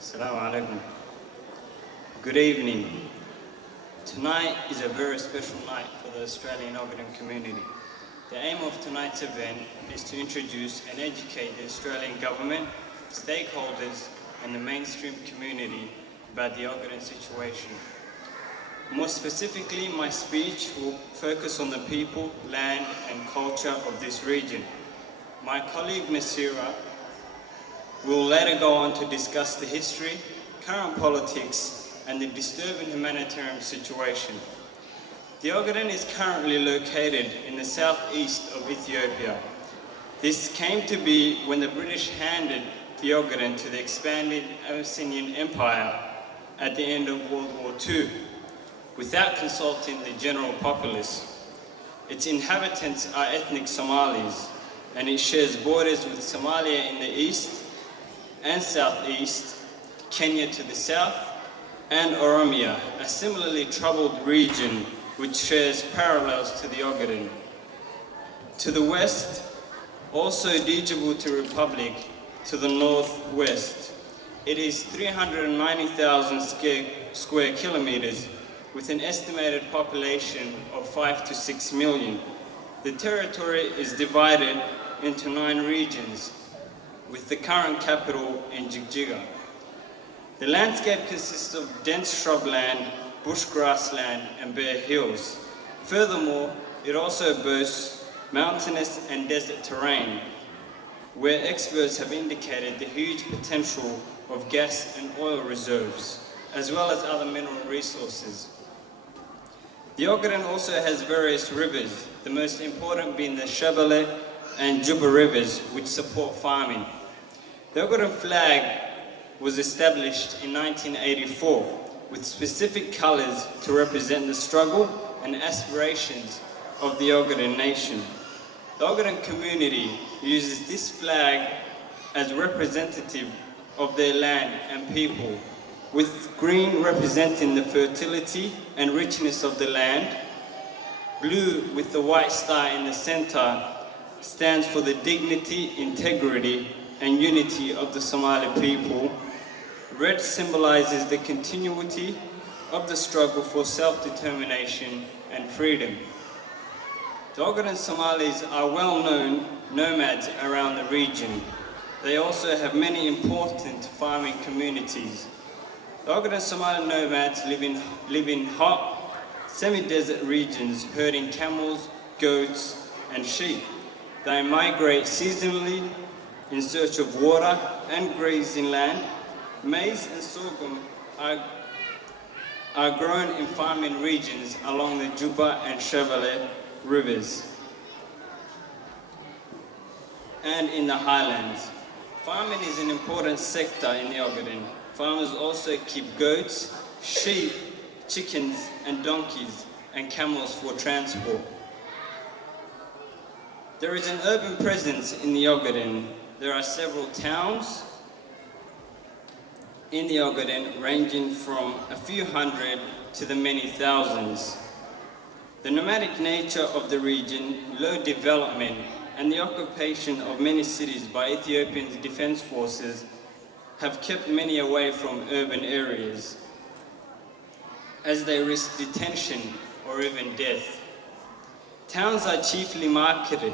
Assalamu alaikum. Good evening. Tonight is a very special night for the Australian Ogadenian community. The aim of tonight's event is to introduce and educate the Australian government, stakeholders and the mainstream community about the Ogadenian situation. More specifically, my speech will focus on the people, land and culture of this region. My colleague Nasira will later go on to discuss the history, current politics and the disturbing humanitarian situation. The Ogaden is currently located in the southeast of Ethiopia. This came to be when the British handed the Ogaden to the expanded Abyssinian Empire at the end of World War II, without consulting the general populace. Its inhabitants are ethnic Somalis, and it shares borders with Somalia in the east and southeast, Kenya to the south, and Oromia, a similarly troubled region which shares parallels to the Ogaden. To the west, also the Djibouti Republic to the northwest. It is 390,000 square kilometers with an estimated population of 5 to 6 million. The territory is divided into 9 regions, with the current capital in Jigjiga. The landscape consists of dense shrubland, bush grassland and bare hills. Furthermore, it also boasts mountainous and desert terrain, where experts have indicated the huge potential of gas and oil reserves, as well as other mineral resources. The Ogaden also has various rivers, the most important being the Shabelle and Juba rivers, which support farming. The Ogaden flag was established in 1984 with specific colors to represent the struggle and aspirations of the Ogaden nation. The Ogaden community uses this flag as representative of their land and people, with green representing the fertility and richness of the land. Blue with the white star in the center stands for the dignity, integrity and unity of the Somali people. Red symbolizes the continuity of the struggle for self-determination and freedom. The Ogaden Somalis are well-known nomads around the region. They also have many important farming communities. The Ogaden Somali nomads live in hot, semi-desert regions herding camels, goats and sheep. They migrate seasonally in search of water and grazing land. Maize and sorghum are grown in farming regions along the Juba and Shabelle rivers and in the highlands. Farming is an important sector in the Ogaden. Farmers also keep goats, sheep, chickens and donkeys and camels for transport. There is an urban presence in the Ogaden. There are several towns in the Ogaden ranging from a few hundred to the many thousands. The nomadic nature of the region, low development and the occupation of many cities by Ethiopian defense forces have kept many away from urban areas, as they risk detention or even death. Towns are chiefly marketed,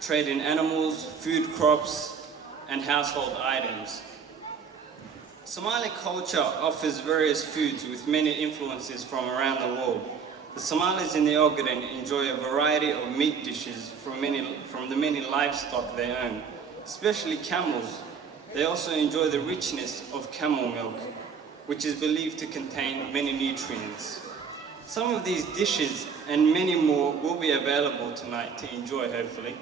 trading animals, food crops, and household items. Somali culture offers various foods with many influences from around the world. The Somalis in the Ogaden enjoy a variety of meat dishes from the many livestock they own, especially camels. They also enjoy the richness of camel milk, which is believed to contain many nutrients. Some of these dishes and many more will be available tonight to enjoy, hopefully.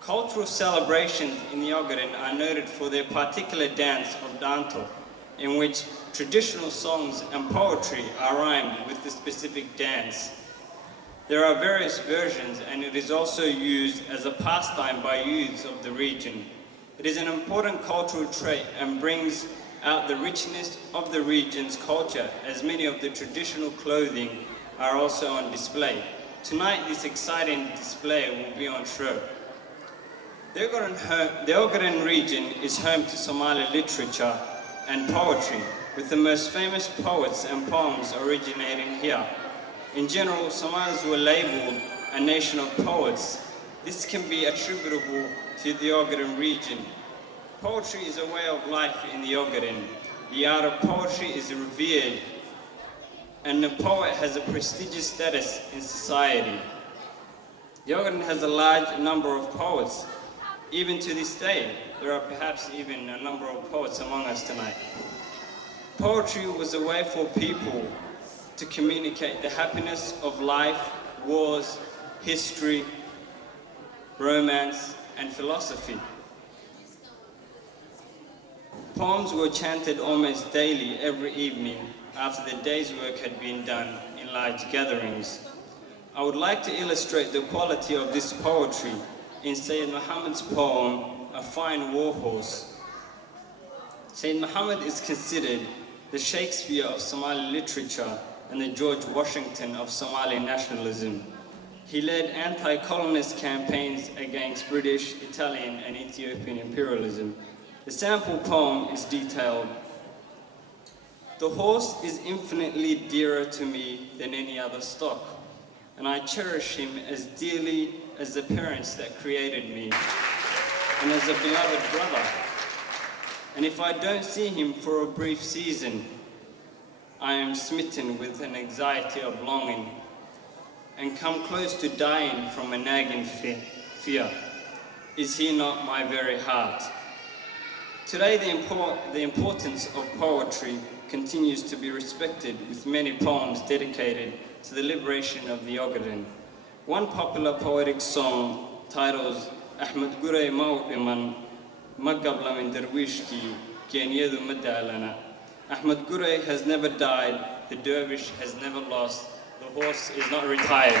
Cultural celebrations in the Ogaden are noted for their particular dance of danto, in which traditional songs and poetry are rhymed with the specific dance. There are various versions, and it is also used as a pastime by youths of the region. It is an important cultural trait and brings out the richness of the region's culture, as many of the traditional clothing are also on display. Tonight, this exciting display will be on show. The Ogaden region is home to Somali literature and poetry, with the most famous poets and poems originating here. In general, Somalis were labeled a nation of poets. This can be attributable to the Ogaden region. Poetry is a way of life in the Ogaden. The art of poetry is revered, and the poet has a prestigious status in society. The Ogaden has a large number of poets. Even to this day, there are perhaps even a number of poets among us tonight. Poetry was a way for people to communicate the happiness of life, wars, history, romance, and philosophy. Poems were chanted almost daily every evening after the day's work had been done in large gatherings. I would like to illustrate the quality of this poetry in Sayyid Muhammad's poem, A Fine War Horse. Sayyid Muhammad is considered the Shakespeare of Somali literature and the George Washington of Somali nationalism. He led anti-colonist campaigns against British, Italian, and Ethiopian imperialism. The sample poem is detailed. The horse is infinitely dearer to me than any other stock, and I cherish him as dearly as the parents that created me, and as a beloved brother. And if I don't see him for a brief season, I am smitten with an anxiety of longing, and come close to dying from a nagging fear. Is he not my very heart? Today, the importance of poetry continues to be respected, with many poems dedicated to the liberation of the Ogaden. One popular poetic song titled Ahmed Gurey Mau'iman Magabla min Derwishki Kenyadu Madalana. Ahmed Gurey has never died, the dervish has never lost, the horse is not retired.